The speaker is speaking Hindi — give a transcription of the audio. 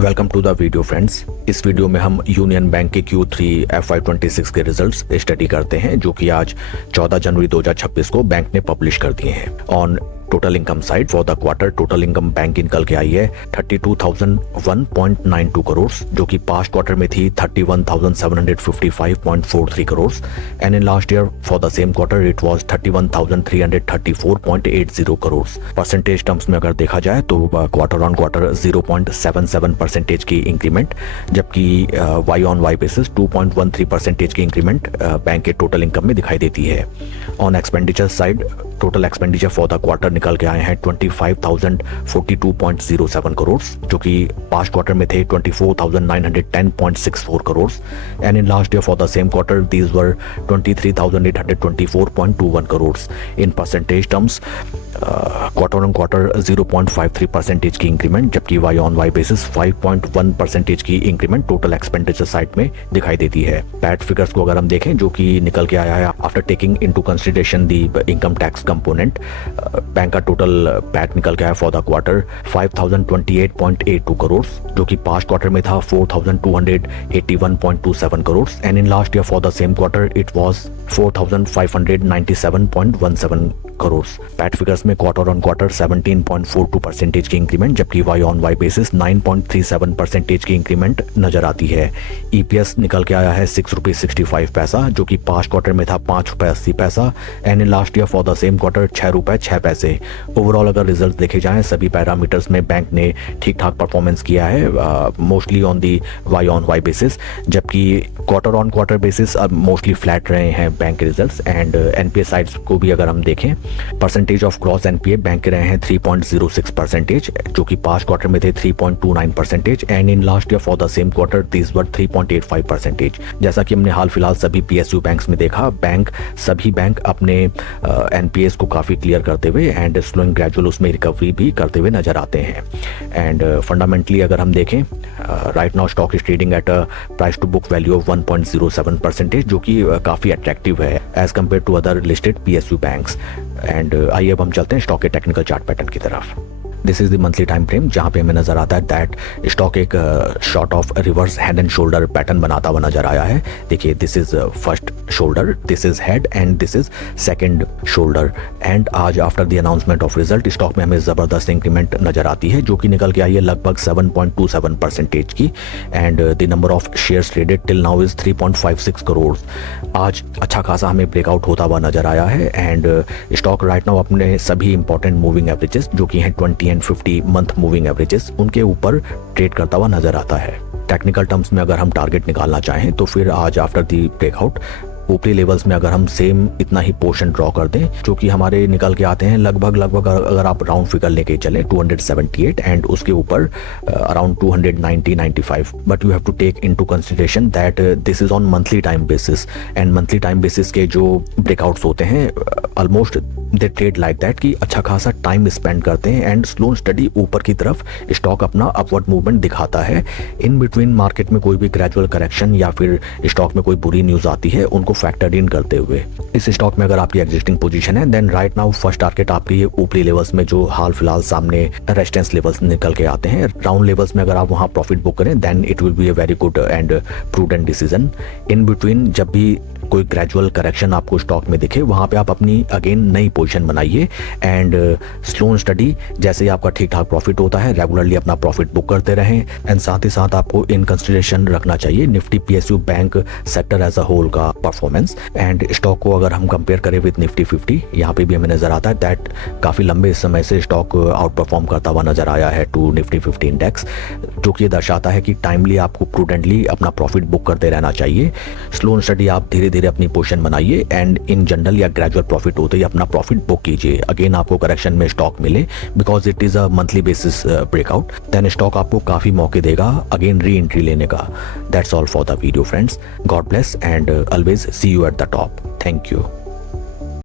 Welcome to the video friends. इस वीडियो में हम यूनियन बैंक के Q3 FY26 के रिजल्ट्स स्टडी करते हैं जो कि आज 14 जनवरी 2026 को बैंक ने पब्लिश कर दिए हैं। On total income side for the quarter total income bank की निकल के आई है 32,001.92 करोड़ जो कि पास्ट क्वार्टर में थी 31,755.43 crore and in last year for the same quarter it was 31,334.80 crore. Percentage terms में अगर देखा जाए तो क्वार्टर ऑन क्वार्टर 0.77% की इंक्रीमेंट, जबकि वाई ऑन वाई बेसिस 2.13% की इंक्रीमेंट बैंक के टोटल इनकम में दिखाई देती है। On expenditure side total expenditure for the quarter निकल के आए हैं 25,042.07 करोड़ जो कि पास्ट क्वार्टर में थे 24,910.64 crore and in last year for the same quarter these were 23,824.21 crore. In percentage terms quarter on quarter 0.53% की इंक्रीमेंट, जबकि वाई ऑन वाई बेसिस 5.1% की इंक्रीमेंट टोटल एक्सपेंडिचर साइड में दिखाई देती है। पैट फिगर्स को अगर हम देखें जो कि निकल के आया है after taking into consideration the income tax component, bank का टोटल पैट निकल के आया फॉर द क्वार्टर 5,028.82 करोड़ जो कि पास्ट क्वार्टर में था 4,281.27 crore and in last year for the same quarter it was 4,597.17 crore. PAT figures में क्वार्टर ऑन क्वार्टर 17.42% की इंक्रीमेंट, जबकि वाई ऑन वाई बेसिस 9.37% की इंक्रीमेंट नजर आती है। ईपीएस निकल के आया है ₹6.65 जो कि पास्ट क्वार्टर में था ₹5.80 and in last year for the same quarter ₹6.06। Overall अगर रिजल्ट देखे जाएं सभी पैरामीटर्स में बैंक ने ठीक ठाक परफॉर्मेंस किया है, mostly on the Y on Y basis, जबकि क्वार्टर ऑन क्वार्टर बेसिस अब मोस्टली फ्लैट रहे हैं बैंक के रिजल्ट्स। एंड एनपीए साइड्स को भी अगर हम देखें percentage of cross NPA bank के रहे हैं 3.06% जो कि पास्ट क्वार्टर में थे 3.29% and in last year for the same quarter these were 3.85%। जैसा कि हमने हाल फिलहाल सभी पीएसयू बैंक्स में देखा, सभी बैंक अपने एनपीएस को काफ़ी क्लियर करते हुए एंड स्लोइंग ग्रेजुअल उसमें रिकवरी भी करते हुए नजर आते हैं। एंड फंडामेंटली अगर हम देखें right now stock is trading at a price to book value of 1.07% जो कि काफ़ी अट्रैक्टिव है as compare to other listed PSU banks. And आइए अब हम चलते हैं स्टॉक के टेक्निकल चार्ट पैटर्न की तरफ। This is the monthly time frame जहां पे हमें नजर आता है दैट स्टॉक एक sort of reverse head and shoulder pattern बनाता हुआ नजर आया है। देखिए this is first shoulder, this is head and this is second shoulder. And आज after the announcement of result stock में हमें जबरदस्त इंक्रीमेंट नजर आती है जो कि निकल के आई है लगभग 7.27% की and the number of shares traded till now is 3.56 crore. आज अच्छा खासा हमें ब्रेकआउट होता हुआ नजर आया है एंड स्टॉक राइट नाउ अपने सभी इंपॉर्टेंट मूविंग एवरेजेस जो कि हैं 20 एंड 50 मंथ मूविंग एवरेजेस उनके ऊपर ट्रेड करता हुआ नजर आता है। टेक्निकल टर्म्स में अगर हम टारगेट निकालना चाहें तो फिर आज आफ्टर दी ब्रेकआउट ऊपरी लेवल्स में अगर हम सेम इतना ही पोर्शन ड्रॉ कर दें जो कि हमारे निकल के आते हैं लगभग अगर आप राउंड फिगर लेके चले 278 एंड उसके ऊपर around 290-95, but you have to take into consideration that this is on monthly time basis and monthly time basis के जो ब्रेकआउट्स होते हैं almost they trade like that कि अच्छा खासा टाइम स्पेंड करते हैं एंड स्लो स्टडी ऊपर की तरफ स्टॉक अपना अपवर्ड मूवमेंट दिखाता है। इन बिटवीन मार्केट में कोई भी ग्रेजुअल करेक्शन या फिर स्टॉक में कोई बुरी न्यूज आती है उनको फैक्टर इन करते हुए इस स्टॉक में अगर आपकी एग्जिस्टिंग पोजीशन है then right now first target आपकी ऊपरी लेवल्स में जो हाल फिलहाल सामने रेजिस्टेंस लेवल्स निकल के आते हैं, राउंड लेवल्स में अगर आप वहां प्रॉफिट बुक करें then it will be a very good and prudent decision. In between जब भी कोई ग्रेजुअल करेक्शन आपको स्टॉक में दिखे वहां पे आप अपनी अगेन नई पोजीशन बनाइए एंड स्लो स्टडी जैसे ही आपका ठीक ठाक प्रॉफिट होता है रेगुलरली अपना प्रॉफिट बुक करते रहें एंड साथ ही साथ आपको इन कंसिडरेशन रखना चाहिए Nifty PSU bank sector as a whole का परफॉर्मेंस। एंड स्टॉक को अगर हम कंपेयर करें विद निफ्टी 50 यहाँ पे भी हमें नजर आता है दैट काफी लंबे समय से स्टॉक आउट परफॉर्म करता हुआ नजर आया है टू निफ्टी 50 इंडेक्स, जो कि दर्शाता है कि टाइमली आपको प्रूडेंटली अपना प्रॉफिट बुक करते रहना चाहिए। स्लो स्टडी आप धीरे धीरे अपनी पोजीशन बनाइए एंड इन जनरल या ग्रेजुअल प्रॉफिट होते ही अपना प्रॉफिट बुक कीजिए। अगेन आपको करेक्शन में स्टॉक मिले because it is a monthly basis breakout then stock आपको काफी मौके देगा अगेन री एंट्री लेने का। That's all for the video friends, god bless and always see you at the top. Thank you.